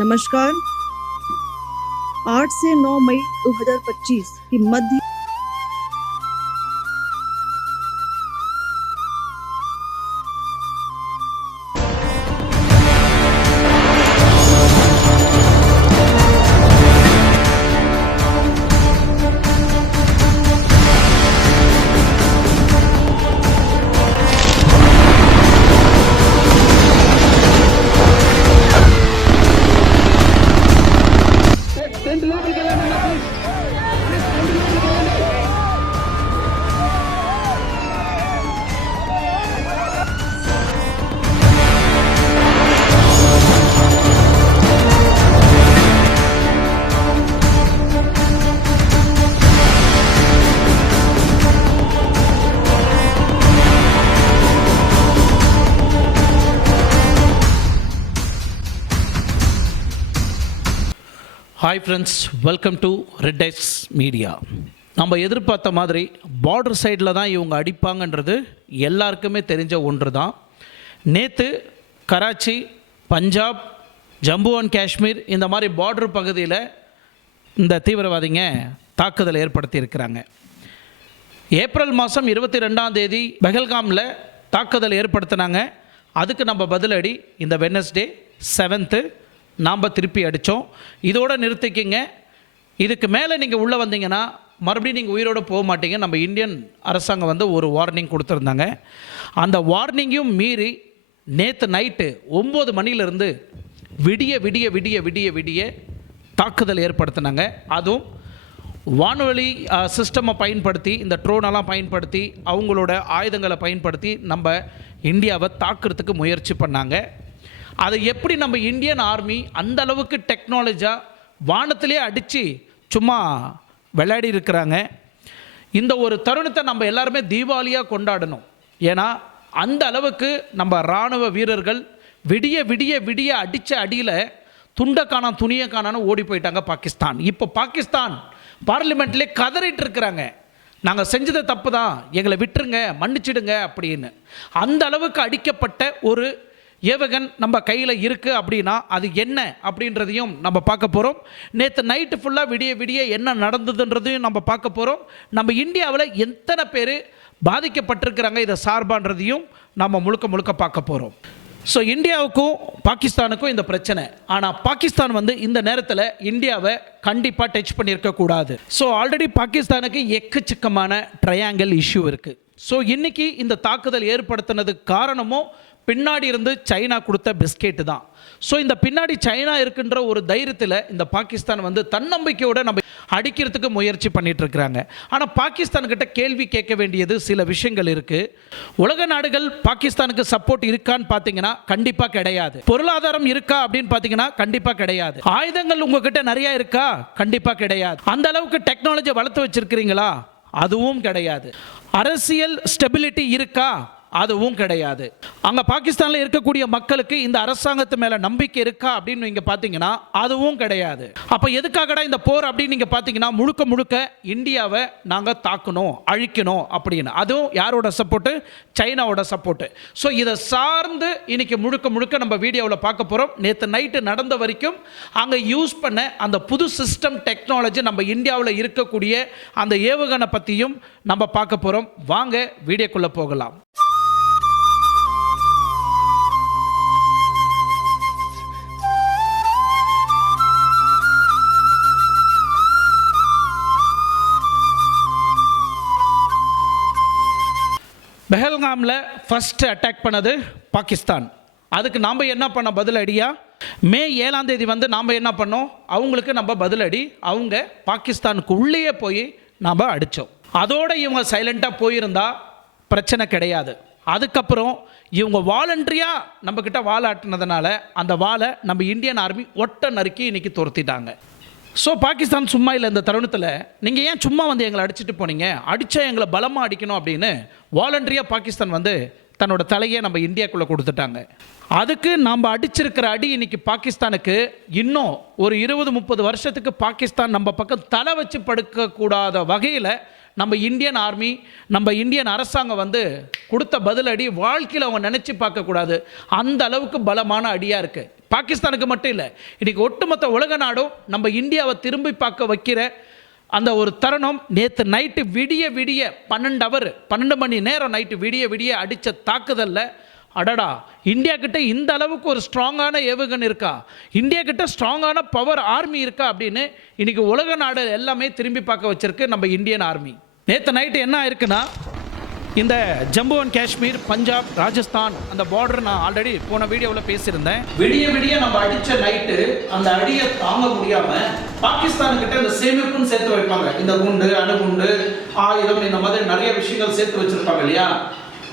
नमस्कार। 8 से 9 मई 2025 की मध्य hi friends, welcome to red ice media. நம்ம எதிர்பார்த்த மாதிரி பார்டர் சைடில் தான் இவங்க அடிப்பாங்கன்றது எல்லாருக்குமே தெரிஞ்ச ஒன்று தான். நேற்று கராச்சி, பஞ்சாப், ஜம்மு அண்ட் காஷ்மீர் இந்த மாதிரி பார்டர் பகுதியில் இந்த தீவிரவாதிங்க தாக்குதல் ஏற்படுத்தியிருக்கிறாங்க. ஏப்ரல் மாதம் 22 பெஹல்காமில் தாக்குதல் ஏற்படுத்தினாங்க. அதுக்கு நம்ம பதிலடி இந்த வெட்னஸ்டே 7 நாம் திருப்பி அடித்தோம். இதோடு நிறுத்திக்கிங்க. இதுக்கு மேலே நீங்கள் உள்ளே வந்தீங்கன்னா மறுபடியும் நீங்கள் உயிரோடு போக மாட்டீங்க. நம்ம இந்தியன் அரசாங்கம் ஒரு வார்னிங் கொடுத்துருந்தாங்க. அந்த வார்னிங்கையும் மீறி நேற்று நைட்டு 9 மணிலேருந்து விடிய விடிய விடிய விடிய விடிய தாக்குதல் ஏற்படுத்தினாங்க. அதுவும் வான்வழி சிஸ்டமை பயன்படுத்தி, இந்த ட்ரோனெல்லாம் பயன்படுத்தி, அவங்களோட ஆயுதங்களை பயன்படுத்தி நம்ம இந்தியாவை தாக்குறதுக்கு முயற்சி பண்ணாங்க. அதை எப்படி நம்ம இந்தியன் ஆர்மி அந்த அளவுக்கு டெக்னாலஜியாக வானத்திலே அடித்து சும்மா விளையாடி இருக்கிறாங்க. இந்த ஒரு தருணத்தை நம்ம எல்லாருமே தீபாவளியாக கொண்டாடணும். ஏன்னா அந்த அளவுக்கு நம்ம இராணுவ வீரர்கள் விடிய விடிய விடிய அடித்த அடியில் துண்டை காணாம் துணியை காணான்னு ஓடி போயிட்டாங்க பாகிஸ்தான். இப்போ பாகிஸ்தான் பார்லிமெண்ட்லேயே கதறிட்டு இருக்கிறாங்க, நாங்கள் செஞ்சது தப்பு தான், எங்களை விட்டுருங்க, மன்னிச்சிடுங்க அப்படின்னு. அந்த அளவுக்கு அடிக்கப்பட்ட ஒரு ஏவகன் நம்ம கையில் இருக்குது. அப்படின்னா அது என்ன அப்படின்றதையும் நம்ம பார்க்க போகிறோம். நேற்று நைட்டு ஃபுல்லாக விடிய விடிய என்ன நடந்ததுன்றதையும் நம்ம பார்க்க போகிறோம். நம்ம இந்தியாவில் எத்தனை பேர் பாதிக்கப்பட்டிருக்கிறாங்க இதை சார்பான்றதையும் நம்ம முழுக்க முழுக்க பார்க்க போகிறோம். ஸோ இந்தியாவுக்கும் பாகிஸ்தானுக்கும் இந்த பிரச்சனை. ஆனால் பாகிஸ்தான் இந்த நேரத்தில் இந்தியாவை கண்டிப்பாக டச் பண்ணியிருக்கக்கூடாது. ஸோ ஆல்ரெடி பாகிஸ்தானுக்கு எக்கச்சக்கமான ட்ரையாங்கிள் இஷ்யூ இருக்குது. ஸோ இன்றைக்கி இந்த தாக்குதல் ஏற்படுத்தினதுக்கு காரணமும் பின்னாடி இருந்து சைனா கொடுத்த பிஸ்கெட்டு தான். ஸோ இந்த பின்னாடி சைனா இருக்குன்ற ஒரு தைரியத்தில் இந்த பாகிஸ்தான் தன்னம்பிக்கையோடு நம்ம அடிக்கிறதுக்கு முயற்சி பண்ணிட்டு இருக்கிறாங்க. ஆனால் பாகிஸ்தான்கிட்ட கேள்வி கேட்க வேண்டியது சில விஷயங்கள் இருக்குது. உலக நாடுகள் பாகிஸ்தானுக்கு சப்போர்ட் இருக்கான்னு பார்த்தீங்கன்னா கண்டிப்பாக கிடையாது. பொருளாதாரம் இருக்கா அப்படின்னு பார்த்தீங்கன்னா கண்டிப்பாக கிடையாது. ஆயுதங்கள் உங்ககிட்ட நிறையா இருக்கா? கண்டிப்பாக கிடையாது. அந்த அளவுக்கு டெக்னாலஜி வளர்த்து வச்சிருக்கிறீங்களா? அதுவும் கிடையாது. அரசியல் ஸ்டெபிலிட்டி இருக்கா? அதுவும் கிடையாது. அங்கே பாகிஸ்தானில் இருக்கக்கூடிய மக்களுக்கு இந்த அரசாங்கத்து மேலே நம்பிக்கை இருக்கா அப்படின்னு நீங்கள் பார்த்தீங்கன்னா அதுவும் கிடையாது. அப்போ எதுக்காகடா இந்த போர் அப்படின்னு நீங்கள் பார்த்தீங்கன்னா முழுக்க முழுக்க இந்தியாவை நாங்கள் தாக்கணும், அழிக்கணும் அப்படின்னு. அதுவும் யாரோட சப்போர்ட்டு? சைனாவோட சப்போர்ட்டு. ஸோ இதை சார்ந்து இன்னைக்கு முழுக்க முழுக்க நம்ம வீடியோவில் பார்க்க போகிறோம். நேற்று நைட்டு நடந்த வரைக்கும் அங்கே யூஸ் பண்ண அந்த புது சிஸ்டம் டெக்னாலஜி நம்ம இந்தியாவில் இருக்கக்கூடிய அந்த ஏவுகணை பற்றியும் நம்ம பார்க்க போகிறோம். வாங்க வீடியோக்குள்ளே போகலாம். பெஹல்காமில் ஃபஸ்ட்டு அட்டாக் பண்ணது பாகிஸ்தான். அதுக்கு நாம் என்ன பண்ண பதிலடியா மே 7 நாம் என்ன பண்ணோம்? அவங்களுக்கு நம்ம பதிலடி அவங்க பாகிஸ்தானுக்கு உள்ளேயே போய் நாம் அடித்தோம். அதோடு இவங்க சைலண்ட்டாக போயிருந்தா பிரச்சனை கிடையாது. அதுக்கப்புறம் இவங்க வாலண்ட்ரியாக நம்மக்கிட்ட வாழை ஆட்டினதுனால அந்த வாழை நம்ம இந்தியன் ஆர்மி ஒட்ட நறுக்கி இன்றைக்கி துரத்திட்டாங்க. ஸோ பாகிஸ்தான் சும்மா இல்லை. இந்த தருணத்தில் நீங்கள் ஏன் சும்மா எங்களை அடிச்சுட்டு போனீங்க? அடித்தா எங்களை பலமாக அடிக்கணும் அப்படின்னு வாலண்டரியாக பாகிஸ்தான் தன்னோட தலையை நம்ம இந்தியாக்குள்ளே கொடுத்துட்டாங்க. அதுக்கு நாம் அடிச்சிருக்கிற அடி இன்னைக்கு பாகிஸ்தானுக்கு இன்னும் ஒரு 20-30 வருஷத்துக்கு பாகிஸ்தான் நம்ம பக்கம் தலை வச்சு படுக்கக்கூடாத வகையில் நம்ம இந்தியன் ஆர்மி, நம்ம இந்தியன் அரசாங்கம் கொடுத்த பதிலடி வாழ்க்கையில் அவங்க நினச்சி பார்க்கக்கூடாது. அந்த அளவுக்கு பலமான அடியாக இருக்குது. பாகிஸ்தானுக்கு மட்டும் இல்லை, இன்றைக்கி ஒட்டுமொத்த உலக நாடும் நம்ம இந்தியாவை திரும்பி பார்க்க வைக்கிற அந்த ஒரு தருணம். நேற்று நைட்டு விடிய 12 மணி நேரம் நைட்டு விடிய அடித்த தாக்குதலில் அடடா, இந்தியா கிட்ட இந்த அளவுக்கு ஒரு ஸ்ட்ராங்கான ஏவுகணை இருக்கா, இந்தியா கிட்ட ஸ்ட்ராங்கான பவர் ஆர்மி இருக்கா அப்படின்னு இன்றைக்கி உலக நாடு எல்லாமே திரும்பி பார்க்க வச்சிருக்கு நம்ம இந்தியன் ஆர்மி. நேற்று நைட்டு என்ன ஆயிருக்குன்னா, இந்த ஜம்மு அண்ட் காஷ்மீர், பஞ்சாப், ராஜஸ்தான் அந்த பார்டர் நான் ஆல்ரெடி போன வீடியோவில் பேசியிருந்தேன். விடிய நம்ம அடித்த நைட்டு அந்த அடியை தாங்க முடியாமல் பாகிஸ்தானுக்கிட்ட இந்த சேமிப்புன்னு சேர்த்து வைப்பாங்க. இந்த குண்டு, அணுகுண்டு, ஆயுதம், இந்த மாதிரி நிறைய விஷயங்கள் சேர்த்து வச்சிருப்பாங்க இல்லையா.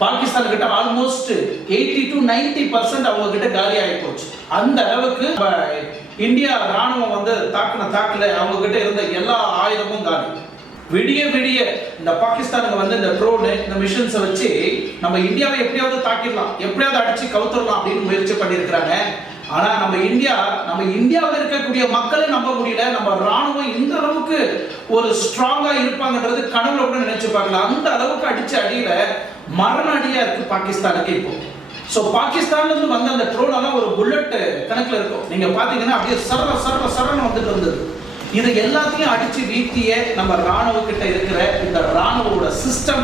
பாகிஸ்தான் கிட்ட ஆல்மோஸ்ட் 80 to 90% அவங்க கிட்ட காலி ஆகி போச்சு. அந்த அளவுக்கு இந்தியா ராணுவம் வந்து தாக்குல அவங்க கிட்ட இருந்த எல்லா ஆயுதமும் காலி. விடிய இந்த பாகிஸ்தானுக்கு வந்து இந்த ட்ரோனு, இந்த மிஷன்ஸை வச்சு நம்ம இந்தியாவை எப்படியாவது தாக்கிடலாம், எப்படியாவது அடிச்சு கவுத்துடலாம் அப்படின்னு முயற்சி பண்ணியிருக்கிறாங்க. ஆனா நம்ம இந்தியாவில் இருக்கக்கூடிய மக்களை நம்ப முடியல. நம்ம ராணுவம் இந்த அளவுக்கு ஒரு ஸ்ட்ராங்கா இருப்பாங்கன்றது கனவுல கூட நினைச்சு பார்க்கல. அந்த அளவுக்கு அடிச்ச அடியில மரண அடியா இருக்கு பாகிஸ்தானுக்கு இப்போ. ஸோ பாகிஸ்தான்ல இருந்து வந்த அந்த ட்ரோன் எல்லாம் ஒரு புல்லட் கணக்குல இருக்கும். நீங்க பாத்தீங்கன்னா அப்படியே சரன்னு வந்துட்டு வந்தது. இது எல்லாத்தையும் அடிச்சு வீழ்த்திய நம்ம ராணுவ கிட்ட இருக்கிற இந்த ராணுவோட சிஸ்டம்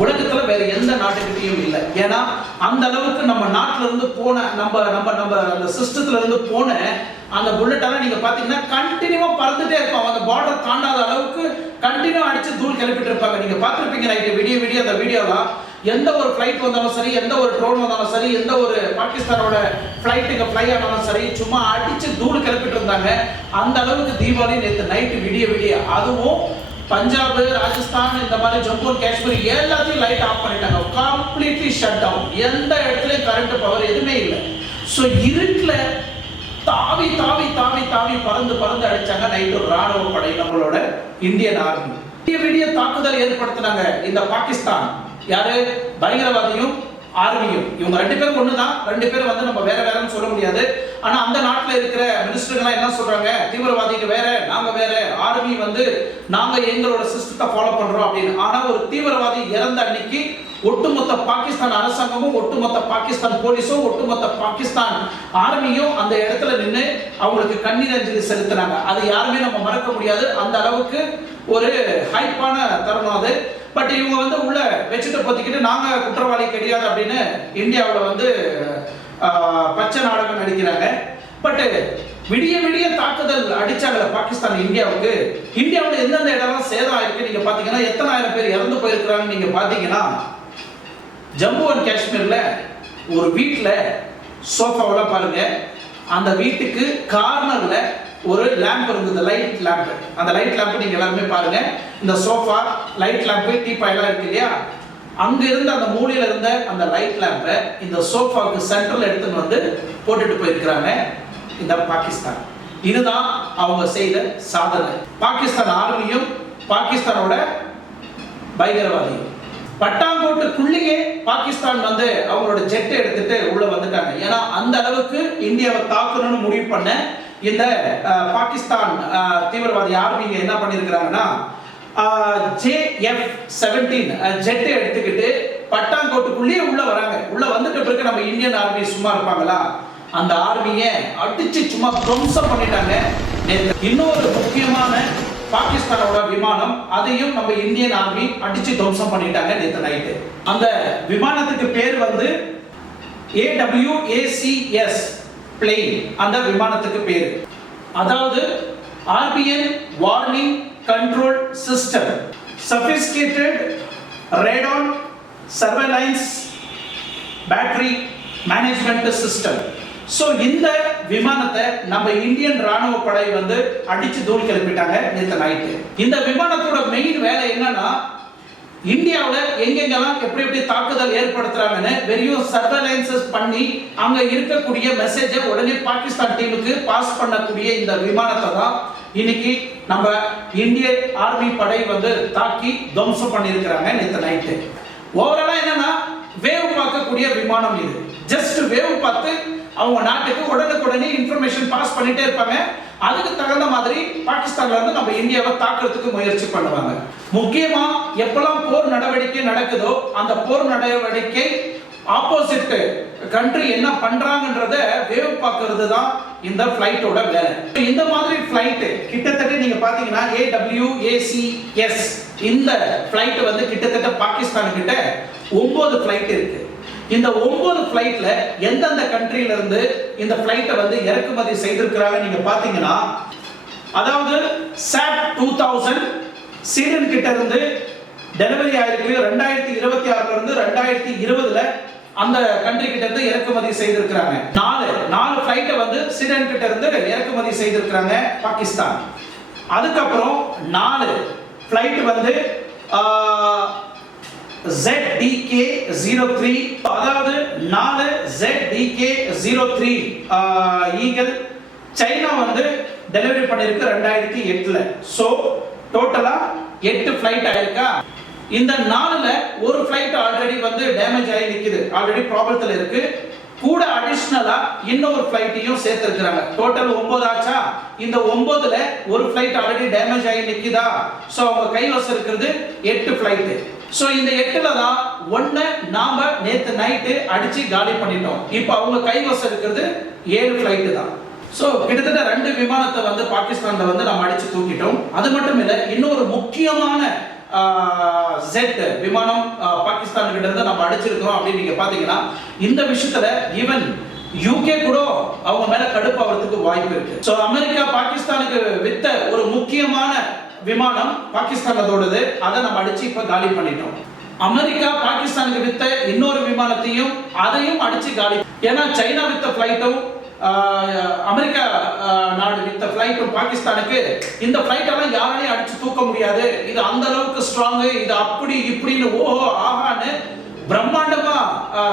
உலகத்துல வேற எந்த நாட்டுக்கிட்டையும் இல்லை. ஏன்னா அந்த அளவுக்கு நம்ம நாட்டில இருந்து போன நம்ம அந்த சிஸ்டத்துல இருந்து போன அந்த புல்லட் எல்லாம் நீங்க பாத்தீங்கன்னா கண்டினியூவா பறந்துட்டே இருக்கும். அந்த பார்டர் தாண்டாத அளவுக்கு கண்டினியூ அடிச்சு தூள் கிளப்பிட்டு இருப்பாங்க. நீங்க பார்த்திருப்பீங்க நைட்டு விடிய அந்த வீடியோலாம். எந்த ஒரு ஃப்ளைட் வந்தாலும் சரி, எந்த ஒரு ட்ரோன் வந்தாலும் சரி, எந்த ஒரு பாகிஸ்தானோட ஃப்ளைட்டுக்கு ஃப்ளை ஆனாலும் சரி, சும்மா அடிச்சு தூள் கிளப்பிட்டு இருந்தாங்க. அந்த அளவுக்கு தீபாவளி நேற்று நைட்டு விடிய அதுவும் பஞ்சாப், ராஜஸ்தான், இந்த மாதிரி ஜம்மு அண்ட் காஷ்மீர் எல்லாத்தையும் லைட் ஆஃப் பண்ணிட்டாங்க. Completely shut down. எந்த இடத்துலயும் கரண்ட் பவர் எதுவுமே இல்லை. ஸோ இருட்டுல தாவி பறந்து அடிச்சாங்க நைட்டு ராணுவ படை, நம்மளோட இந்தியன் ஆர்மி. விடிய தாக்குதல் ஏற்படுத்தினாங்க இந்த பாகிஸ்தான். யாரு? பயங்கரவாதியும் ஆர்மியும். இவங்க 2 பேரும் ஒண்ணுதான். 2 பேரும் வந்து நம்ம வேறன்னு சொல்ல முடியாது. ஆனா அந்த நாட்டுல இருக்கிற மினிஸ்டர்கள் என்ன சொல்றாங்க? தீவிரவாதிக்கு வேற, நாங்க வேற, ஆர்மி வந்து நாங்க எங்களோட சிஸ்டத்தை ஃபாலோ பண்றோம் அப்படின்னு. ஆனா ஒரு தீவிரவாதி இறந்த அன்னைக்கு ஒட்டுமொத்த பாகிஸ்தான் அரசாங்கமும், ஒட்டுமொத்த பாகிஸ்தான் போலீஸும், ஒட்டுமொத்த பாகிஸ்தான் ஆர்மியும் அந்த இடத்துல நின்று அவங்களுக்கு கண்ணீர் அஞ்சலி செலுத்தினாங்க. அது யாருமே நம்ம மறக்க முடியாது. அந்த அளவுக்கு ஒரு ஹைப்பான தருணம் அது. பட் இவங்க வந்து உள்ள வச்சுட்டு பொத்திக்கிட்டு நாங்க குற்றவாளி கிடையாது அப்படின்னு இந்தியாவில் வந்து பச்சை நாடகம் நடிக்கிறாங்க. பட் விடிய தாக்குதல் அடிச்சாங்கல்ல பாகிஸ்தான் இந்தியாவுக்கு. இந்தியாவில் எந்தெந்த இடம்லாம் சேதம் ஆயிருக்கு நீங்க பாத்தீங்கன்னா, எத்தனை ஆயிரம் பேர் இறந்து போயிருக்கிறாங்க நீங்க பாத்தீங்கன்னா, ஜம்மு அண்ட் காஷ்மீர்ல ஒரு வீட்டுல சோஃபாவெல்லாம் பாருங்க, அந்த வீட்டுக்கு கார்னர்ல ஒரு லேம்ப் இருந்தது, லைட் லேம்ப். அந்த லைட் லேம்ப் நீங்க எல்லாருமே பாருங்க. இந்த சோஃபா, லைட் லேம்ப், டீபாய் எல்லாம் இருக்கு இல்லையா, அங்க இருந்த அந்த மூலையில இருந்த அந்த லைட் லேம்பை இந்த சோஃபாவுக்கு சென்ட்ரல் எடுத்துன்னு வந்து போட்டுட்டு போயிருக்கிறாங்க இந்த பாகிஸ்தான். இதுதான் அவங்க செய்த சாதனை. பாகிஸ்தான் ஆர்மியும் பாகிஸ்தானோட பயங்கரவாதியும் பட்டாங்கோட்டுக்குள்ளேயே பாகிஸ்தான் வந்து அவங்களோட ஜெட்டை எடுத்துட்டு உள்ள வந்துட்டாங்க. ஏன்னா அந்த அளவுக்கு இந்தியாவை தாக்கணும்னு முடிவு பண்ண இந்த பாகிஸ்தான் தீவிரவாதி ஆர்மிங்க என்ன பண்ணிருக்கிறாங்கன்னா, JF-17 ஜெட்டை எடுத்துக்கிட்டு பட்டாங்கோட்டுக்குள்ளேயே உள்ள வராங்க. உள்ள வந்துட்டு பிறகு நம்ம இந்தியன் ஆர்மி சும்மா இருப்பாங்களா? அந்த ஆர்மியை அடிச்சு சும்மா துவம்சம் பண்ணிட்டாங்க. இன்னொரு முக்கியமான பாகிஸ்தானோட விமானம், அதையும் நம்ம இந்தியன் ஆர்மி அடிச்சு துவம்சம் பண்ணிட்டாங்க நேற்று நைட்டு. அந்த விமானத்துக்கு பேர் வந்து AWACS பிளேன். அந்த விமானத்துக்கு பேர் அதாவது RPN warning control system, sophisticated radar surveillance battery management system. So இந்த விமானத்தை நம்ம இந்தியன் ராணுவ படை வந்து அடிச்சு தூள் கிளப்பிட்டாங்க நேற்று நைட்டு. இந்த விமானத்தோட மெயின் வேலை என்னன்னா, இந்தியாவில் எங்கெங்கெல்லாம் எப்படி தாக்குதல் ஏற்படுத்துறாங்கன்னு வெறும் சர்வேலன்சஸ் பண்ணி அங்க இருக்கக்கூடிய மெசேஜை உடனே பாகிஸ்தான் டீமுக்கு பாஸ் பண்ணக்கூடிய இந்த விமானத்தை தான் இன்னைக்கு நம்ம இந்தியன் ஆர்மி படை வந்து தாக்கி துவம்சம் பண்ணியிருக்கிறாங்க நேற்று நைட்டு. ஓவராலா என்னன்னா, வேவ் பார்க்கக்கூடிய விமானம் இது. ஜஸ்ட் வேவ் பார்த்து அவங்க நாட்டுக்கு உடனுக்குடனே இன்ஃபர்மேஷன் பாஸ் பண்ணிட்டே இருப்பாங்க. அதுக்கு தகுந்த மாதிரி பாகிஸ்தான்ல இருந்து நம்ம இந்தியாவை தாக்குறதுக்கு முயற்சி பண்ணுவாங்க. முக்கியமா எப்பெல்லாம் போர் நடவடிக்கை நடக்குதோ அந்த போர் நடவடிக்கை ஆப்போசிட் கண்ட்ரி என்ன பண்றாங்கன்றத வேவ் பார்க்கிறது தான் இந்த ஃப்ளைட்டோட வேலை. இந்த மாதிரி ஃப்ளைட் கிட்டத்தட்ட நீங்க பாத்தீங்கன்னா AWACS இந்த ஃப்ளைட் வந்து கிட்டத்தட்ட பாகிஸ்தான் கிட்ட 9 ஃப்ளைட் இருக்கு. இந்த 9 ஃப்ளைட்ல எந்தெந்த கண்ட்ரில இருந்து இந்த ஃப்ளைட்டை வந்து இறக்குமதி செய்திருக்கிறாங்க நீங்க பாத்தீங்கன்னா, அதாவது SAT 2000 சீடன் கிட்ட இருந்து டெலிவரி ஆயிருக்கு. 2026ல இருந்து 2020ல அந்த கண்ட்ரி கிட்ட இருந்து இறக்குமதி செய்திருக்கிறாங்க. 4 ஃப்ளைட்டை வந்து சீடன் கிட்ட இருந்து இறக்குமதி செய்திருக்கிறாங்க பாகிஸ்தான். அதுக்கப்புறம் 4 ஃப்ளைட் வந்து ZDK-03, அதாவது 4 ZDK-03 ஈகிள் சைனா வந்து டெலிவரி பண்ணிருக்கு 2008ல. சோ டோட்டலா 8 ஃளைட் ஆயிருக்கா. இந்த 4ல ஒரு ஃளைட் ஆல்ரெடி வந்து டேமேஜ் ஆகி நிக்குது, ஆல்ரெடி ப்ராப்ளத்துல இருக்கு. கூட அடிஷனலா இன்னொரு ஃளைட்டையும் சேர்த்திருக்காங்க. டோட்டல் 9 ஆச்சா. இந்த 9ல ஒரு ஃளைட் ஆல்ரெடி டேமேஜ் ஆகி நிக்குதா. சோ அவங்க கைவசம் இருக்குது 8 ஃளைட். சோ இந்த 8ல தான் ஒண்ணு நாம நேத்து நைட் அடிச்சு காலி பண்ணிட்டோம். இப்போ அவங்க கைவசம் இருக்குது 7 ஃளைட் தான். சோ கிட்டத்தட்ட 2 விமானத்தை வந்து பாகிஸ்தான்ல வந்து நம்ம அடிச்சு தூக்கிட்டோம். அது மட்டும் இல்ல, இன்னொரு முக்கியமான ஜெட் விமானம் பாகிஸ்தான் கிட்ட இருந்து நம்ம அடிச்சிருக்கிறோம் அப்படின்னு நீங்க பாத்தீங்கன்னா, இந்த விஷயத்துல ஈவன் யூகே கூட அவங்க மேல கடுப்பாகிறதுக்கு வாய்ப்பு இருக்கு. சோ அமெரிக்கா பாகிஸ்தானுக்கு வித்த ஒரு முக்கியமான விமானம் பாகிஸ்தானோடது, அதை நம்ம அடிச்சு இப்ப காலி பண்ணிட்டோம். அமெரிக்கா பாகிஸ்தானுக்கு வித்த இன்னொரு விமானத்தையும் அதையும் அடிச்சு காலி. ஏன்னா சைனா வித்த ஃபிளைட்டும் அமெரிக்கா நாடு வித்த ஃபிளைட்டும் பாகிஸ்தானுக்கு, இந்த ஃபிளைட் எல்லாம் யாராலையும் அடிச்சு தூக்க முடியாது, இது அந்த அளவுக்கு ஸ்ட்ராங், இது அப்படி இப்படின்னு ஓஹோ ஆகான்னு பிரம்மாண்டமா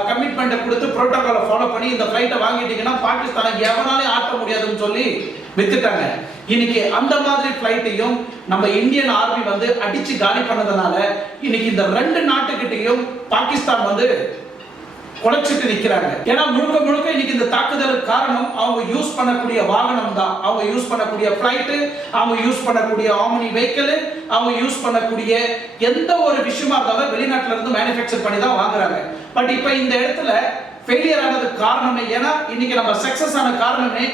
கமிட்மெண்ட் கொடுத்து புரோட்டோகாலை ஃபாலோ பண்ணி இந்த ஃபிளைட்டை வாங்கிட்டீங்கன்னா பாகிஸ்தானை எவனாலே ஆட்ட முடியாதுன்னு சொல்லி வித்துட்டாங்க. இன்னைக்கு அந்த மாதிரி ஃபிளைட்டையும் நம்ம இந்தியன் ஆர்மி வந்து அடிச்சு காலி பண்ணதுனால இன்னைக்கு இந்த 2 நாட்டுக்கிட்டையும் பாகிஸ்தான் வந்து குலைச்சிட்டு நிக்கிறாங்க. ஏன்னா முழுக்க முழுக்க இன்னைக்கு இந்த தாக்குதலுக்கு காரணம் அவங்க யூஸ் பண்ணக்கூடிய வாகனம் தான். அவங்க யூஸ் பண்ணக்கூடிய ஃபிளைட், அவங்க யூஸ் பண்ணக்கூடிய ஆம்னி வெஹிக்கிள், அவங்க யூஸ் பண்ணக்கூடிய எந்த ஒரு விஷயமா இருந்தாலும் வெளிநாட்டுல இருந்து மேனுஃபேக்சர் பண்ணி தான் வாங்குறாங்க. பட் இப்போ இந்த இடத்துல ஃபெயிலியர் ஆனதுக்கு காரணமே, ஏன்னா இன்னைக்கு நம்ம சக்சஸ் ஆன காரணமே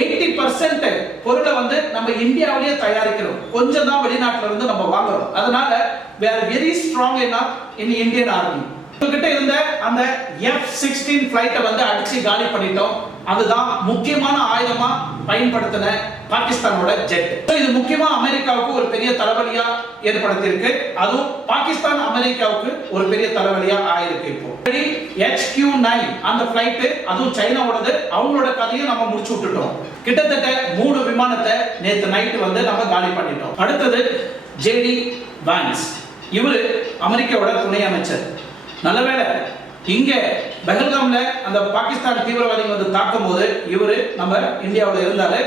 80% பொருளை வந்து நம்ம இந்தியாவிலேயே தயாரிக்கிறோம், கொஞ்சம் தான் வெளிநாட்டுல இருந்து நம்ம வாங்குறோம். அதனால we are very strong enough in Indian Army. கிட்ட இருந்த அந்த F-16 ஃளைட்டை வந்து அடிச்சு காலி பண்ணிட்டோம். அதுதான் முக்கியமான ஆயுதமா பயன்படுத்தின பாகிஸ்தானோட ஜெட். இது முக்கியமா அமெரிக்காவுக்கு ஒரு பெரிய தலைவலியா ஏற்படுத்தியிருக்கு. அதுவும் பாகிஸ்தான் அமெரிக்காவுக்கு ஒரு பெரிய தலைவலியா ஆயிருக்கு. இப்போ HQ-9 அந்த ஃளைட், அதுவும் சைனாவோடது, அவங்களோட கதையும் நம்ம முடிச்சு விட்டுட்டோம். கிட்டத்தட்ட 3 விமானத்தை நேத்து நைட் வந்து நம்ம காலி பண்ணிட்டோம். அடுத்தது JD Vance, இவரு அமெரிக்காவோட துணை அமைச்சர். நல்லவேளை இங்க பஹல்காம்ல அந்த பாகிஸ்தான் தீவிரவாதிகள் வந்து தாக்கும் போது இவரு நம்ம இந்தியாவில் இருந்தாரு.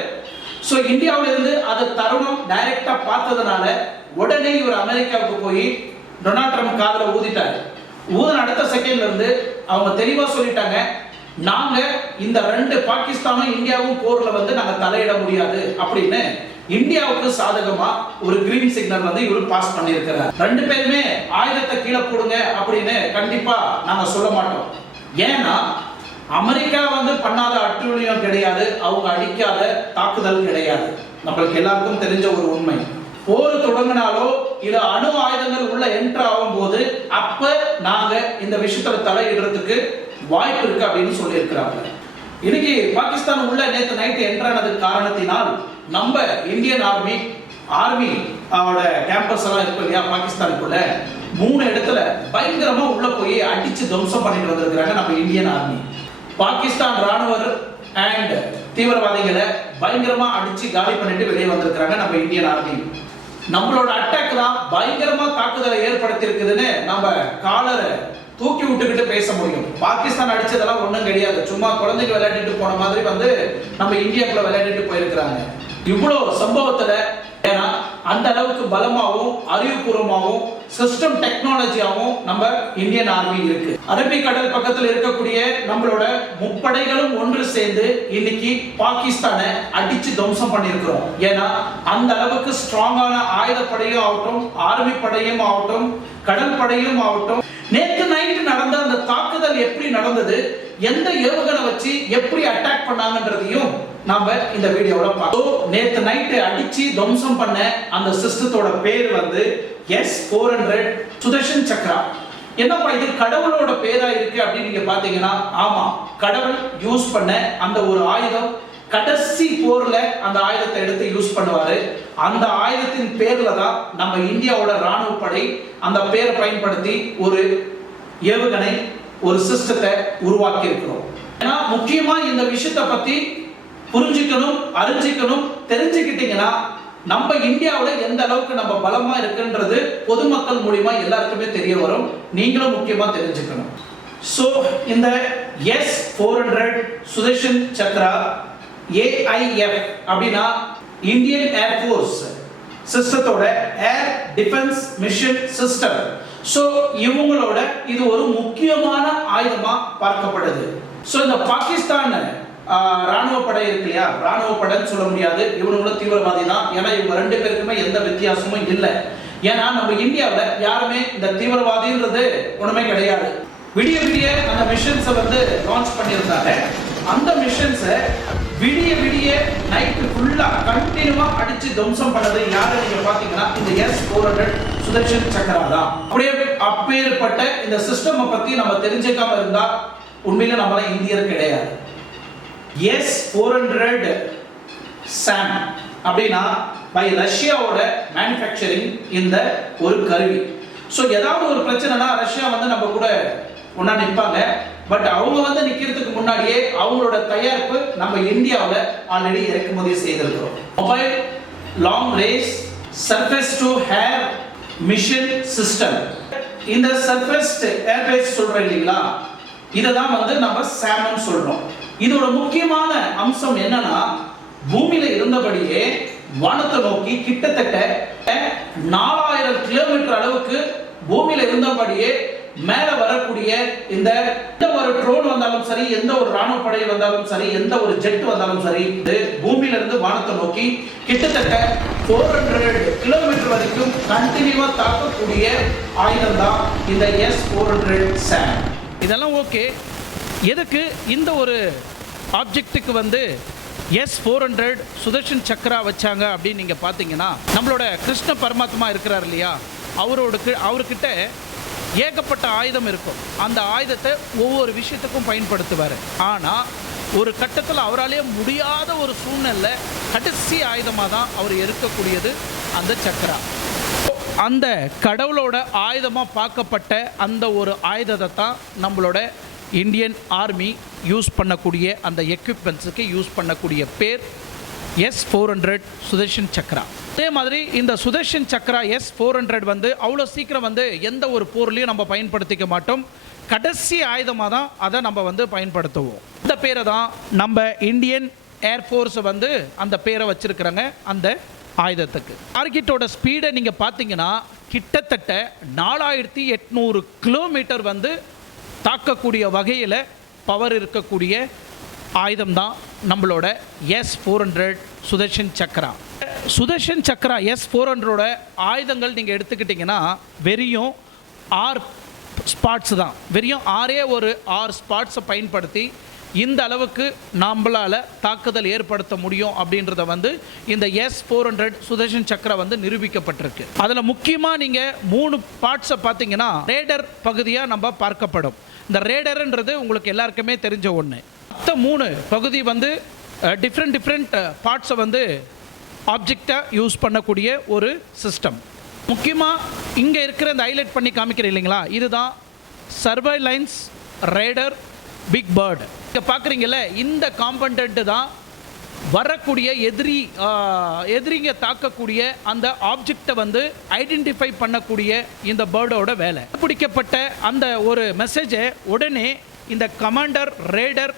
சோ இந்தியாவில இருந்து அதை தருணம் டைரக்டா பார்த்ததுனால உடனே இவர் அமெரிக்காவுக்கு போய் டொனால்ட் ட்ரம்ப் காதுல ஊதிட்டாரு. ஊதின அடுத்த செகண்ட்ல இருந்து அவங்க தெளிவா சொல்லிட்டாங்க, நாங்க இந்த 2 பாகிஸ்தானும் இந்தியாவும் போர்ல வந்து நாங்க தலையிட முடியாது அப்படின்னு இந்தியாவுக்கு சாதகமா ஒரு கிரீன் சிக்னல் வந்து இவர் பாஸ் பண்ணியிருக்கிறார். 2 பேருமே ஆயுதத்தை கீழே போடுங்க அப்படின்னு கண்டிப்பா நாங்க சொல்ல மாட்டோம். ஏன்னா அமெரிக்கா வந்து பண்ணாத அட்டூழியம் கிடையாது, அவங்க அடிக்காத தாக்குதல் கிடையாது. நம்மளுக்கு எல்லாருக்கும் தெரிஞ்ச ஒரு உண்மை. போர் தொடங்கினாலோ இல்ல அணு ஆயுதங்கள் உள்ள என்டர் ஆகும் போது அப்ப நாங்க இந்த விஷயத்துல தலையிடுறதுக்கு வாய்ப்பு இருக்கு அப்படின்னு சொல்லி இருக்கிறாங்க. இன்னைக்கு பாகிஸ்தான் உள்ள நேற்று நைட் என்டர் ஆனது காரணத்தினால் நம்ம இந்தியன் ஆர்மி கேம்பஸ் எல்லாம் இருக்கு இல்லையா, பாகிஸ்தானுக்குள்ள 3 இடத்துல பயங்கரமா உள்ள போய் அடிச்சு துவம்சம் பண்ணிட்டு வந்திருக்கிறாங்க நம்ம இந்தியன் ஆர்மி. பாகிஸ்தான் ராணுவர் அண்ட் தீவிரவாதிகளை பயங்கரமா அடிச்சு காலி பண்ணிட்டு வெளியே வந்திருக்கிறாங்க நம்ம இந்தியன் ஆர்மி. நம்மளோட அட்டாக் தான் பயங்கரமா தாக்குதலை ஏற்படுத்தி இருக்குதுன்னு நம்ம காலரை தூக்கி விட்டுக்கிட்டு பேச முடியும். பாகிஸ்தான் அடிச்சதெல்லாம் ஒண்ணும் கிடையாது, சும்மா குழந்தைங்க விளையாடிட்டு போன மாதிரி வந்து நம்ம இந்தியாக்குள்ள விளையாடிட்டு போயிருக்கிறாங்க. இவ்வளவு சம்பவத்துல ஏன்னா அந்த அளவுக்கு பலமாகவும் அறிவுபூர்வமாகவும் சிஸ்டம் டெக்னாலஜியாகவும் நம்ம இந்தியன் ஆர்மி இருக்கு. அரபிக்கடல் பக்கத்தில் இருக்கக்கூடிய நம்மளோட முப்படைகளும் ஒன்று சேர்ந்து இன்னைக்கு பாகிஸ்தானை அடிச்சு துவம்சம் பண்ணியிருக்கிறோம். ஏன்னா அந்த அளவுக்கு ஸ்ட்ராங்கான ஆயுதப்படையும் ஆகட்டும், ஆர்மி படையும் ஆகட்டும், கடல் படையும் ஆகட்டும், நேற்று நைட்டு நடந்த அந்த தாக்குதல் எப்படி நடந்தது, எந்த ஏவுகணை வச்சு எப்படி அட்டாக் பண்ணாங்கன்றதையும் நாம இந்த வீடியோல பார்த்தோம். நேற்று நைட்டு அடிச்சு துவம்சம் பண்ண அந்த சிஸ்டத்தோட பேர் வந்து S-400 சுதர்ஷன் சக்ரா. என்னப்பா இது கடவுளோட பேரா இருக்கு அப்படின்னு நீங்க பாத்தீங்கன்னா, ஆமா, கடவுள் யூஸ் பண்ண அந்த ஒரு ஆயுதம். கடைசி போர்ல அந்த ஆயுதத்தை எடுத்து யூஸ் பண்ணுவாரு. அந்த ஆயுதத்தின் பேர்ல தான் நம்ம இந்தியாவோட ராணுவ படை அந்த பேரை பயன்படுத்தி ஒரு ஏவுகணை, ஒரு சிஸ்டத்தை உருவாக்கி இருக்கிறோம். ஏன்னா முக்கியமா இந்த விஷயத்தை பத்தி புரிஞ்சுக்கணும், அறிஞ்சிக்கணும், தெரிஞ்சுக்கிட்டீங்கன்னா நம்ம இந்தியாவில் எந்த அளவுக்கு நம்ம பலமா இருக்குன்றது பொதுமக்கள் மூலியமா எல்லாருக்குமே தெரிய வரும். நீங்களும் முக்கியமா தெரிஞ்சுக்கணும். சோ இந்த S-400 சுதர்ஷன் சக்ரா AIF அப்படின்னா இந்தியன் ஏர்ஃபோர்ஸ் சிஸ்டத்தோட air defence mission system. So இவங்களோட இது ஒரு முக்கியமான ஆயுதமா பார்க்கப்படுது. சோ இந்த பாகிஸ்தான் ராணுவ படை இருக்கு இல்லையா, ராணுவ படைன்னு சொல்ல முடியாது, இவனுங்களும் தீவிரவாதி தான். ஏன்னா இவங்க ரெண்டு பேருக்குமே எந்த வித்தியாசமும் இல்லை. ஏன்னா நம்ம இந்தியாவில் யாருமே இந்த தீவிரவாதின்றது ஒண்ணுமே கிடையாது. விடிய விடிய அந்த மிஷன்ஸை வந்து லான்ச் பண்ணியிருந்தாங்க. அந்த மிஷன்ஸை விடிய விடிய நைட்டு ஃபுல்லா கண்டினியூவா அடிச்சு துவம்சம் பண்ணது யாரு நீங்க பாத்தீங்கன்னா இந்த S-400 சுதர்ஷன் சக்ரா தான். அப்படியே அப்பேற்பட்ட இந்த சிஸ்டம் பத்தி நம்ம தெரிஞ்சுக்காம இருந்தா உண்மையில நம்மள இந்தியர் கிடையாது. S-400 SAM அப்படின்னா பை ரஷ்யாவோட மேனுஃபேக்சரிங் இந்த ஒரு கருவி. ஸோ ஏதாவது ஒரு பிரச்சனைனா ரஷ்யா வந்து நம்ம கூட ஒன்னா நிற்பாங்க. பட் அவங்க வந்து நிக்கிறதுக்கு முன்னாடியே அவங்களோட தயாரிப்பு நம்ம இந்தியாவில் ஆல்ரெடி இறக்குமதி செய்திருக்கிறோம். Mobile long race surface to air mission system. இந்த சர்ஃபேஸ் ஏர் பேஸ் சொல்றோம் இல்லைங்களா, இதை தான் வந்து நம்ம சாம்னு சொல்றோம். இதோட முக்கியமான அம்சம் என்னன்னா, பூமியில இருந்தபடியே வானத்தை நோக்கி கிட்டத்தட்ட 4000 கிலோமீட்டர் அளவுக்கு பூமியில இருந்தபடியே மேல வரக்கூடிய இந்த ஒரு ட்ரோன் வந்தாலும் சரி, எந்த ஒரு ராணுவ படை வந்தாலும் சரி, எந்த ஒரு ஜெட் வந்தாலும் சரி, பூமியில இருந்து வானத்தை நோக்கி கிட்டத்தட்ட 400 கிலோமீட்டர் வரைக்கும் கண்டினியூவா தாக்கக்கூடிய ஆயுதம் தான் இந்த S-400 SAM. இதெல்லாம் ஓகே. எதுக்கு இந்த ஒரு ஆப்ஜெக்ட்டுக்கு வந்து S-400 சுதர்ஷன் சக்ரா வச்சாங்க அப்படின்னு நீங்கள் பார்த்தீங்கன்னா, நம்மளோட கிருஷ்ண பரமாத்மா இருக்கிறார் இல்லையா, அவர்கிட்ட ஏகப்பட்ட ஆயுதம் இருக்கும். அந்த ஆயுதத்தை ஒவ்வொரு விஷயத்துக்கும் பயன்படுத்துவார். ஆனால் ஒரு கட்டத்தில் அவராலேயே முடியாத ஒரு சூழ்நிலை கடைசி ஆயுதமாக தான் அவர் இருக்கக்கூடியது அந்த சக்ரா. அந்த கடவுளோட ஆயுதமாக பார்க்கப்பட்ட அந்த ஒரு ஆயுதத்தை தான் நம்மளோட இந்தியன் ஆர்மி யூஸ் பண்ணக்கூடிய அந்த எக்யூப்மெண்ட்ஸுக்கு யூஸ் பண்ணக்கூடிய பேர் S-400 சுதர்ஷன் சக்ரா. அதே மாதிரி இந்த சுதர்ஷன் சக்ரா S-400 வந்து அவ்வளோ சீக்கிரம் வந்து எந்த ஒரு போர்லையும் நம்ம பயன்படுத்திக்க மாட்டோம். கடைசி ஆயுதமாக தான் அதை நம்ம வந்து பயன்படுத்துவோம். இந்த பேரை தான் நம்ம இந்தியன் ஏர்ஃபோர்ஸ் வந்து அந்த பேரை வச்சிருக்கிறாங்க அந்த ஆயுதத்துக்கு. டார்கெட்டோட ஸ்பீடை நீங்கள் பார்த்தீங்கன்னா கிட்டத்தட்ட 4800 கிலோமீட்டர் வந்து தாக்கக்கூடிய வகையில் பவர் இருக்கக்கூடிய ஆயுதம் தான் நம்மளோட S-400 சுதர்ஷன் சக்ரா. சுதர்ஷன் சக்ரா S-400 ஆயுதங்கள் நீங்கள் எடுத்துக்கிட்டிங்கன்னா வெறும் 6 ஸ்பாட்ஸ் தான். வெறும் 6 ஸ்பாட்ஸை பயன்படுத்தி இந்த அளவுக்கு நம்மளால் தாக்குதல் ஏற்படுத்த முடியும் அப்படின்றத வந்து இந்த S-400 சுதர்ஷன் சக்ரா வந்து நிரூபிக்கப்பட்டிருக்கு. அதில் முக்கியமாக நீங்கள் 3 பார்ட்ஸை பார்த்தீங்கன்னா ரேடர் பகுதியாக நம்ம பார்க்கப்படும். இந்த ரேடர்ன்றது உங்களுக்கு எல்லாருக்குமே தெரிஞ்ச ஒன்று. மற்ற 3 பகுதி வந்து டிஃப்ரெண்ட் பார்ட்ஸை வந்து ஆப்ஜெக்டாக யூஸ் பண்ணக்கூடிய ஒரு சிஸ்டம். முக்கியமாக இங்கே இருக்கிற இந்த ஹைலைட் பண்ணி காமிக்கிறேன் இல்லைங்களா, இதுதான் சர்வைலன்ஸ் ரேடர் பிக் பேர்டு. இங்கே பார்க்குறீங்கல்ல, இந்த காம்பனண்ட் தான் வரக்கூடிய எதிரிங்க தாக்கக்கூடிய அந்த ஆப்ஜெக்டை வந்து ஐடென்டிஃபை பண்ணக்கூடிய இந்த பேர்டோட வேலை. பிடிக்கப்பட்ட அந்த ஒரு மெசேஜை உடனே இந்த கமாண்டர் ரேடர்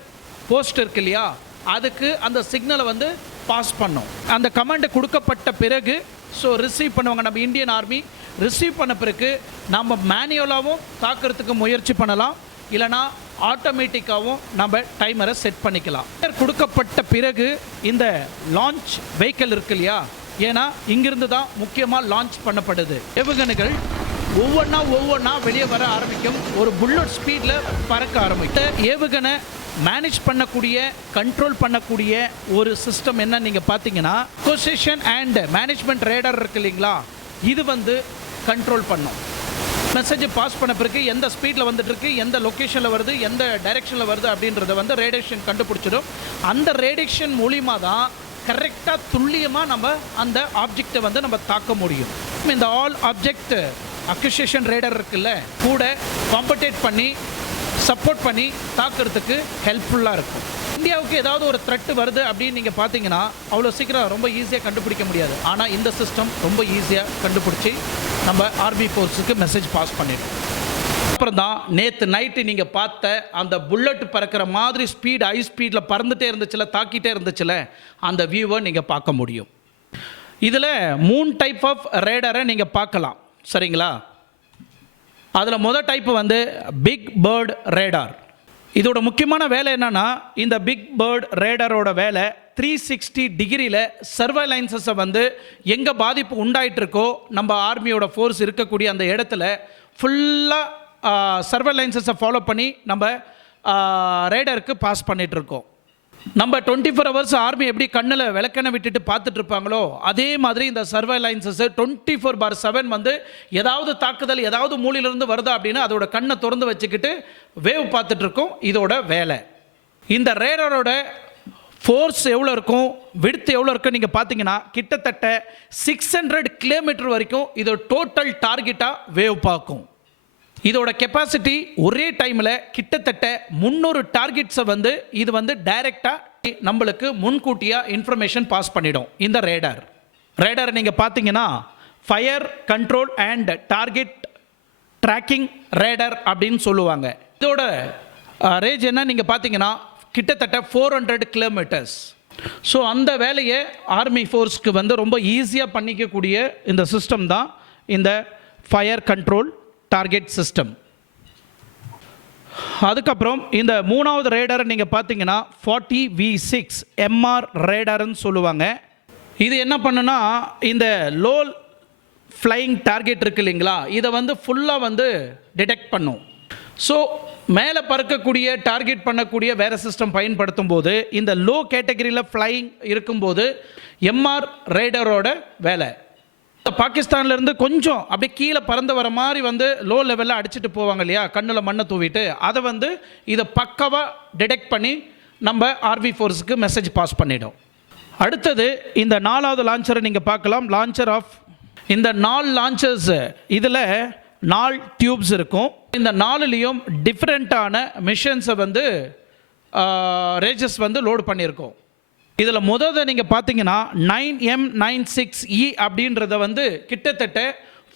போஸ்ட் இருக்கு இல்லையா, அதுக்கு அந்த சிக்னலை வந்து பாஸ் பண்ணோம். அந்த கமாண்ட் கொடுக்கப்பட்ட பிறகு ஸோ ரிசீவ் பண்ணுவாங்க. நம்ம இந்தியன் ஆர்மி ரிசீவ் பண்ண பிறகு நம்ம மேனுவலாகவும் தாக்கிறதுக்கு முயற்சி பண்ணலாம், இல்லைனா ஆட்டோமேட்டிக்காகவும் நம்ம டைமரை செட் பண்ணிக்கலாம். கொடுக்கப்பட்ட பிறகு இந்த லான்ச் வெஹிக்கிள் இருக்கு இல்லையா, ஏன்னா இங்கிருந்து தான் முக்கியமாக லான்ச் பண்ணப்படுது. ஏவுகணைகள் ஒவ்வொன்றா வெளியே வர ஆரம்பிக்கும், ஒரு புல்லட் ஸ்பீடில் பறக்க ஆரம்பிக்கும். ஏவுகணை மேனேஜ் பண்ணக்கூடிய, கண்ட்ரோல் பண்ணக்கூடிய ஒரு சிஸ்டம் என்ன நீங்கள் பார்த்தீங்கன்னா, அக்விசிஷன் அண்ட் மேனேஜ்மெண்ட் ரேடார் இருக்கு இல்லைங்களா, இது வந்து கண்ட்ரோல் பண்ணும். மெசேஜ் பாஸ் பண்ண பிறகு எந்த ஸ்பீடில் வந்துட்டு இருக்கு, எந்த லொக்கேஷனில் வருது, எந்த டைரெக்ஷனில் வருது அப்படின்றத வந்து ரேடியேஷன் கண்டுபிடிச்சிடும். அந்த ரேடியேஷன் மூலிமா தான் கரெக்டாக துல்லியமாக நம்ம அந்த ஆப்ஜெக்டை வந்து நம்ம தாக்க முடியும். இந்த ஆல் ஆப்ஜெக்ட் அக்விசிஷன் ரேடர் இருக்குல்ல, கூட காம்படேட் பண்ணி சப்போர்ட் பண்ணி தாக்கிறதுக்கு ஹெல்ப்ஃபுல்லாக இருக்கும். இந்தியாவுக்கு ஏதாவது ஒரு த்ரெட் வருது அப்படின்னு நீங்கள் பார்த்தீங்கன்னா அவ்வளோ சீக்கிரம் ரொம்ப ஈஸியாக கண்டுபிடிக்க முடியாது. ஆனால் இந்த சிஸ்டம் ரொம்ப ஈஸியாக கண்டுபிடிச்சி நம்ம ஆர்மி ஃபோர்ஸுக்கு மெசேஜ் பாஸ் பண்ணிடும். அப்புறம் தான் நேற்று நைட்டு நீங்கள் பார்த்த அந்த புல்லட் பறக்கிற மாதிரி ஸ்பீடு, ஹை ஸ்பீடில் பறந்துகிட்டே இருந்துச்சுல, தாக்கிட்டே இருந்துச்சுல, அந்த வியூவை நீங்கள் பார்க்க முடியும். இதில் 3 டைப் ஆஃப் ரேடரை நீங்கள் பார்க்கலாம், சரிங்களா? அதில் முதல் டைப்பு வந்து பிக் பேர்ட் ரேடார். இதோட முக்கியமான வேலை என்னென்னா, இந்த பிக் பேர்ட் ரேடாரோட வேலை 360 டிகிரியில் சர்வைலன்ஸஸை வந்து எங்கே பாதிப்பு உண்டாயிட்ருக்கோ நம்ம ஆர்மியோட ஃபோர்ஸ் இருக்கக்கூடிய அந்த இடத்துல ஃபுல்லாக சர்வைலன்ஸஸை ஃபாலோ பண்ணி நம்ம ரேடருக்கு பாஸ் பண்ணிகிட்ருக்கோம். நம்ம 24 ஹவர்ஸ் ஆர்மி எப்படி கண்ணில் விளக்கெண்ணை விட்டுட்டு பார்த்துட்டு இருப்பாங்களோ அதே மாதிரி இந்த சர்வைலன்ஸஸ் 24/7 வந்து ஏதாவது தாக்குதல் ஏதாவது மூலையிலிருந்து வருதா அப்படின்னு அதோட கண்ணை திறந்து வச்சுக்கிட்டு வேவ் பார்த்துட்டு இருக்கோம். இதோட வேலை. இந்த ரேடாரோட ஃபோர்ஸ் எவ்வளோ இருக்கும், விட்த் எவ்வளோ இருக்கும் நீங்கள் பார்த்தீங்கன்னா கிட்டத்தட்ட 600 கிலோமீட்டர் வரைக்கும் இதோட டோட்டல் டார்கெட்டாக வேவ் பார்க்கும். இதோட கெப்பாசிட்டி ஒரே டைமில் கிட்டத்தட்ட 300 டார்கெட்ஸை வந்து இது வந்து டைரெக்டாக நம்மளுக்கு முன்கூட்டியாக இன்ஃபர்மேஷன் பாஸ் பண்ணிடும். இந்த ரேடார் நீங்கள் பார்த்தீங்கன்னா fire control and target tracking radar அப்படின்னு சொல்லுவாங்க. இதோட ரேஞ்ச் என்ன நீங்கள் பார்த்தீங்கன்னா கிட்டத்தட்ட 400 கிலோமீட்டர்ஸ். ஸோ அந்த வேலையை ஆர்மி ஃபோர்ஸ்க்கு வந்து ரொம்ப ஈஸியாக பண்ணிக்கக்கூடிய இந்த சிஸ்டம் தான் இந்த ஃபயர் கண்ட்ரோல் டார்கெட் சிஸ்டம். அதுக்கப்புறம் இந்த 3வது ரேடாரை நீங்கள் பார்த்தீங்கன்னா 40V6 MR ரேடார்னு சொல்லுவாங்க. இது என்ன பண்ணுன்னா இந்த லோ ஃப்ளையிங் டார்கெட் இருக்கு இல்லைங்களா, இதை வந்து ஃபுல்லாக வந்து டிடெக்ட் பண்ணும். ஸோ மேலே பறக்கக்கூடிய டார்கெட் பண்ணக்கூடிய வேறு சிஸ்டம் பயன்படுத்தும் போது இந்த லோ கேட்டகரியில் ஃப்ளையிங் இருக்கும்போது MR ரேடாரோட வேலை பாகிஸ்தான்லேருந்து கொஞ்சம் அப்படியே கீழே பறந்து வர மாதிரி வந்து லோ லெவலில் அடிச்சுட்டு போவாங்க இல்லையா, கண்ணில் மண்ணை தூவிட்டு, அதை வந்து இதை பக்காவாக டிடெக்ட் பண்ணி நம்ம ஆர்மி ஃபோர்ஸுக்கு மெசேஜ் பாஸ் பண்ணிடும். அடுத்தது இந்த 4வது லான்ச்சரை நீங்கள் பார்க்கலாம். லான்ச்சர் ஆஃப் இந்த 4 லான்ச்சர்ஸ், இதில் 4 டியூப்ஸ் இருக்கும். இந்த 4லேயும் டிஃப்ரெண்ட்டான மிஷன்ஸை வந்து ரேஜஸ் வந்து லோடு பண்ணியிருக்கோம். இதில் முதல்ல நீங்கள் பார்த்தீங்கன்னா 9M96E அப்படின்றத வந்து கிட்டத்தட்ட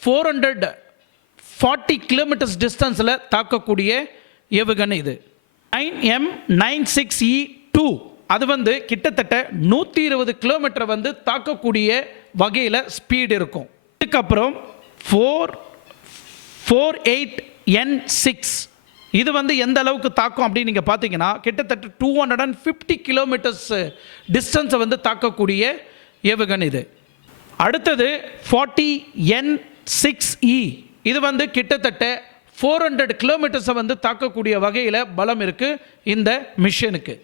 440 கிலோமீட்டர்ஸ் டிஸ்டன்ஸில் தாக்கக்கூடிய ஏவுகணை. இது 9M96E2 அது வந்து கிட்டத்தட்ட 120 கிலோமீட்டர் வந்து தாக்கக்கூடிய வகையில் ஸ்பீடு இருக்கும். இதுக்கப்புறம் 448N6 இது வந்து எந்த அளவுக்கு தாக்கும் அப்படின்னு நீங்கள் பார்த்தீங்கன்னா கிட்டத்தட்ட 250 கிலோமீட்டர்ஸ் டிஸ்டன்ஸை வந்து தாக்கக்கூடிய ஏவுகணை இது. அடுத்தது 40N6E இது வந்து கிட்டத்தட்ட 400 கிலோமீட்டர்ஸை வந்து தாக்கக்கூடிய வகையில் பலம் இருக்குது இந்த மிஷனுக்கு.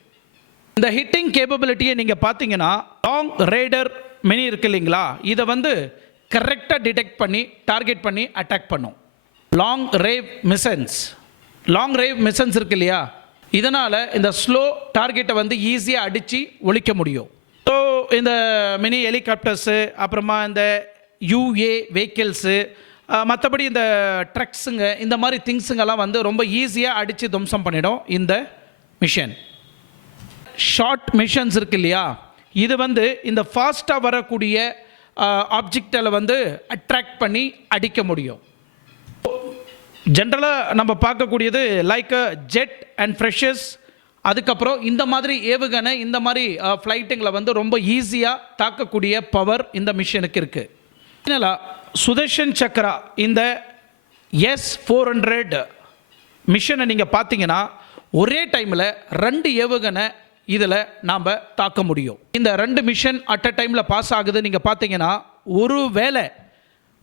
இந்த ஹிட்டிங் கேப்பபிலிட்டியை நீங்கள் பார்த்தீங்கன்னா லாங் ரேடர் மினி இருக்கு இல்லைங்களா, இதை வந்து கரெக்டாக டிடெக்ட் பண்ணி டார்கெட் பண்ணி அட்டாக் பண்ணும். லாங் ரேவ் மிஷன்ஸ் இருக்கு இல்லையா, இதனால் இந்த ஸ்லோ டார்கெட்டை வந்து ஈஸியாக அடித்து ஒழிக்க முடியும். ஸோ இந்த மினி ஹெலிகாப்டர்ஸு, அப்புறமா இந்த UA வெஹிக்கிள்ஸு, மற்றபடி இந்த ட்ரக்ஸுங்க, இந்த மாதிரி திங்ஸுங்கெல்லாம் வந்து ரொம்ப ஈஸியாக அடித்து துவம்சம் பண்ணிடும் இந்த மிஷன். ஷார்ட் மிஷன்ஸ் இருக்கு இல்லையா, இது வந்து இந்த ஃபாஸ்ட்டாக வரக்கூடிய ஆப்ஜெக்டில் வந்து அட்ராக்ட் பண்ணி அடிக்க முடியும். ஜென்ரலாக நம்ம பார்க்கக்கூடியது லைக் ஜெட் அண்ட் ஃப்ரெஷஸ் அதுக்கப்புறம் இந்த மாதிரி ஏவுகணை இந்த மாதிரி ஃப்ளைட்டுங்களை வந்து ரொம்ப ஈஸியாக தாக்கக்கூடிய பவர் இந்த மிஷனுக்கு இருக்குது. ஃபைனலாக சுதர்ஷன் சக்ரா இந்த S-400 மிஷனை நீங்கள் பார்த்தீங்கன்னா ஒரே டைமில் 2 ஏவுகணை இதில் நாம் தாக்க முடியும். இந்த 2 மிஷன் அட் அ டைமில் பாஸ் ஆகுது. நீங்கள் பார்த்தீங்கன்னா ஒரு வேளை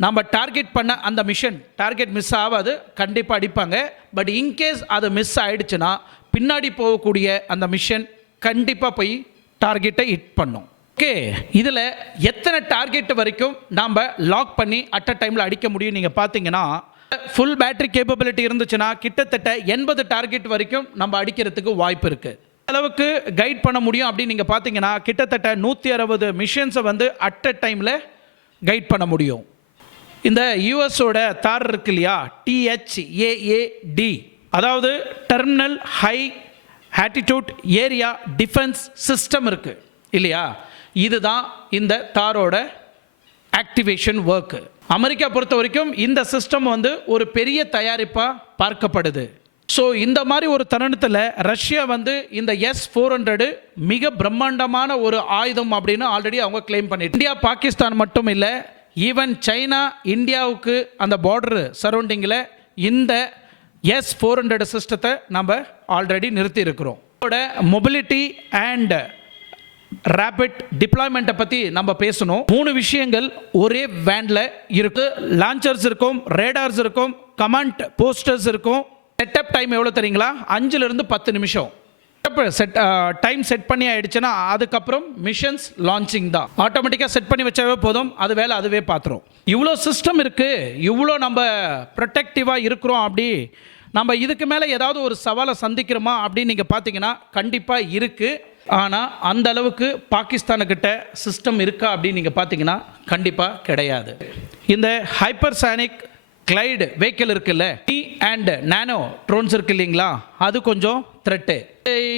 நம்ம டார்கெட் பண்ண அந்த மிஷன் டார்கெட் மிஸ் ஆகாது, கண்டிப்பாக அடிப்பாங்க. பட் இன்கேஸ் அது மிஸ் ஆகிடுச்சுன்னா பின்னாடி போகக்கூடிய அந்த மிஷன் கண்டிப்பாக போய் டார்கெட்டை ஹிட் பண்ணும். ஓகே, இதில் எத்தனை டார்கெட் வரைக்கும் நாம் லாக் பண்ணி அட் அ டைமில் அடிக்க முடியும் நீங்கள் பார்த்தீங்கன்னா ஃபுல் பேட்டரி கேப்பபிலிட்டி இருந்துச்சுன்னா கிட்டத்தட்ட 80 டார்கெட் வரைக்கும் நம்ம அடிக்கிறதுக்கு வாய்ப்பு இருக்குது. அளவுக்கு கைட் பண்ண முடியும் அப்படின்னு நீங்கள் பார்த்தீங்கன்னா கிட்டத்தட்ட 160 மிஷன்ஸை வந்து அட் அ டைமில் கைட் பண்ண முடியும். இந்த யூஎஸோட தார் இருக்கு இல்லையா, THAAD, அதாவது terminal high attitude area defence system இருக்குது இல்லையா, இதுதான் இந்த தாரோட ஆக்டிவேஷன் ஒர்க்கு. அமெரிக்கா பொறுத்த வரைக்கும் இந்த சிஸ்டம் வந்து ஒரு பெரிய தயாரிப்பாக பார்க்கப்படுது. ஸோ இந்த மாதிரி ஒரு தருணத்தில் ரஷ்யா வந்து இந்த S-400 மிக பிரம்மாண்டமான ஒரு ஆயுதம் அப்படின்னு ஆல்ரெடி அவங்க கிளைம் பண்ணிட்டு, இந்தியா பாகிஸ்தான் மட்டும் இல்லை, ஈவன் சைனா இந்தியாவுக்கு அந்த பார்டர் சரௌண்டிங்கில் இந்த S-400 சிஸ்டத்தை நம்ம ஆல்ரெடி நிறுத்தி இருக்கிறோம். இதோட மொபிலிட்டி அண்ட் ரேபிட் டிப்ளாய்மெண்ட்டை பற்றி நம்ம பேசணும். 3 விஷயங்கள் ஒரே வேனில் இருக்கு. லான்ச்சர்ஸ் இருக்கும், ரேடார்ஸ் இருக்கும், கமாண்ட் போஸ்டர்ஸ் இருக்கும். செட்டப் டைம் எவ்வளோ தெரியுங்களா? 5லிருந்து 10 நிமிஷம் டைம் செட் பண்ணி ஆயிடுச்சுன்னா அதுக்கப்புறம் மிஷன்ஸ் லான்ச்சிங் தான். ஆட்டோமேட்டிக்காக செட் பண்ணி வச்சாவே போதும், அது வேலை அதுவே பார்த்துரும். இவ்வளோ சிஸ்டம் இருக்குது, இவ்வளோ நம்ம ப்ரொடெக்டிவாக இருக்கிறோம். அப்படி நம்ம இதுக்கு மேலே ஏதாவது ஒரு சவாலை சந்திக்கிறோமா அப்படின்னு நீங்கள் பார்த்தீங்கன்னா கண்டிப்பாக இருக்குது. ஆனால் அந்த அளவுக்கு பாகிஸ்தானுக்கிட்ட சிஸ்டம் இருக்கா அப்படின்னு நீங்கள் பார்த்தீங்கன்னா கண்டிப்பாக கிடையாது. இந்த ஹைப்பர்சானிக் கிளைடு வெஹிக்கிள் இருக்குல்ல, டி அண்ட் நானோ ட்ரோன்ஸ் இருக்கு இல்லைங்களா, அது கொஞ்சம் த்ரெட்டு.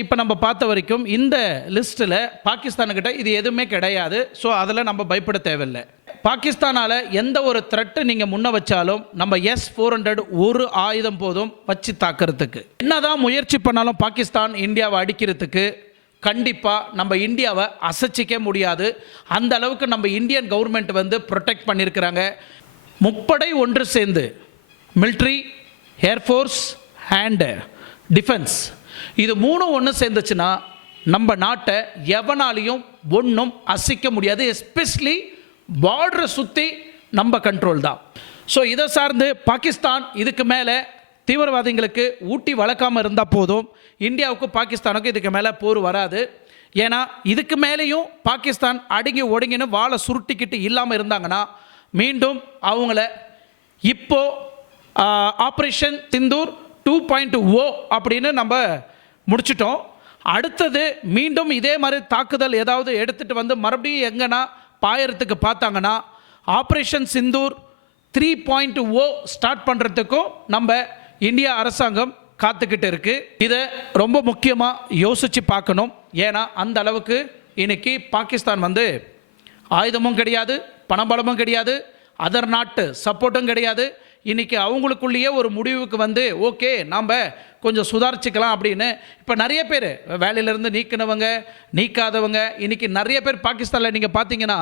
இப்போ நம்ம பார்த்த வரைக்கும் இந்த லிஸ்ட்டில் பாகிஸ்தானுக்கிட்ட இது எதுவுமே கிடையாது. ஸோ அதில் நம்ம பயப்பட தேவையில்லை. பாகிஸ்தானால் எந்த ஒரு த்ரெட்டு நீங்கள் முன்ன வச்சாலும் நம்ம S-400 ஒரு ஆயுதம் போதும் வச்சு தாக்கிறதுக்கு. என்னதான் முயற்சி பண்ணாலும் பாகிஸ்தான் இந்தியாவை அடிக்கிறதுக்கு கண்டிப்பாக நம்ம இந்தியாவை அசைச்சிக்க முடியாது. அந்த அளவுக்கு நம்ம இந்தியன் கவர்மெண்ட் வந்து ப்ரொடெக்ட் பண்ணியிருக்கிறாங்க. முப்படை ஒன்று சேர்ந்து மிலிட்ரி, ஏர்ஃபோர்ஸ் அண்ட் டிஃபென்ஸ், இது 3 ஒன்று சேர்ந்துச்சுன்னா நம்ம நாட்டை எவனாலையும் ஒன்றும் அசைக்க முடியாது. எஸ்பெஷலி பார்டரை சுற்றி நம்ம கண்ட்ரோல் தான். ஸோ இதை சார்ந்து பாகிஸ்தான் இதுக்கு மேலே தீவிரவாதிகளுக்கு ஊட்டி வளர்க்காமல் இருந்தால் போதும், இந்தியாவுக்கு பாகிஸ்தானுக்கு இதுக்கு மேலே போர் வராது. ஏன்னா இதுக்கு மேலேயும் பாகிஸ்தான் அடங்கி ஒடுங்கின்னு வாழை சுருட்டிக்கிட்டு இல்லாமல் இருந்தாங்கன்னா மீண்டும் அவங்கள இப்போ ஆப்ரேஷன் சிந்தூர் 2.0 அப்படின்னு நம்ம முடிச்சிட்டோம். அடுத்தது மீண்டும் இதே மாதிரி தாக்குதல் ஏதாவது எடுத்துகிட்டு வந்து மறுபடியும் எங்கன்னா பாயறதுக்கு பார்த்தாங்கன்னா ஆப்ரேஷன் சிந்தூர் 3.0 ஸ்டார்ட் பண்ணுறதுக்கும் நம்ம இந்தியா அரசாங்கம் காத்துக்கிட்டு இருக்கு. இதை ரொம்ப முக்கியமாக யோசித்து பார்க்கணும். ஏன்னா அந்த அளவுக்கு இன்னைக்கு பாகிஸ்தான் வந்து ஆயுதமும் கிடையாது, பணபலமும் கிடையாது, அதர் நாட்டு சப்போர்ட்டும் கிடையாது. இன்றைக்கி அவங்களுக்குள்ளேயே ஒரு முடிவுக்கு வந்து ஓகே நாம் கொஞ்சம் சுதாரிச்சுக்கலாம் அப்படின்னு இப்போ நிறைய பேர் வேலையிலேருந்து நீக்கினவங்க நீக்காதவங்க இன்றைக்கி நிறைய பேர் பாகிஸ்தானில் நீங்கள் பார்த்தீங்கன்னா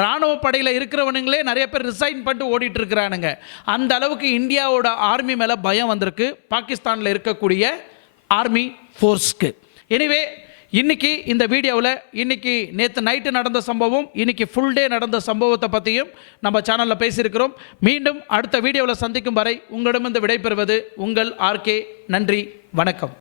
இராணுவ படையில் இருக்கிறவனுங்களே நிறைய பேர் ரிசைன் பண்ணிட்டு ஓடிட்டு இருக்கிறானுங்க. அந்த அளவுக்கு இந்தியாவோட ஆர்மி மேலே பயம் வந்திருக்கு பாகிஸ்தானில் இருக்கக்கூடிய ஆர்மி ஃபோர்ஸ்க்கு. எனிவே இன்றைக்கி இந்த வீடியோவில் இன்றைக்கி நேற்று நைட்டு நடந்த சம்பவம், இன்றைக்கி ஃபுல் டே நடந்த சம்பவத்தை பற்றியும் நம்ம சேனலில் பேசியிருக்கிறோம். மீண்டும் அடுத்த வீடியோவில் சந்திக்கும் வரை உங்களிடமிருந்து விடைபெறுவது உங்கள் RK. நன்றி, வணக்கம்.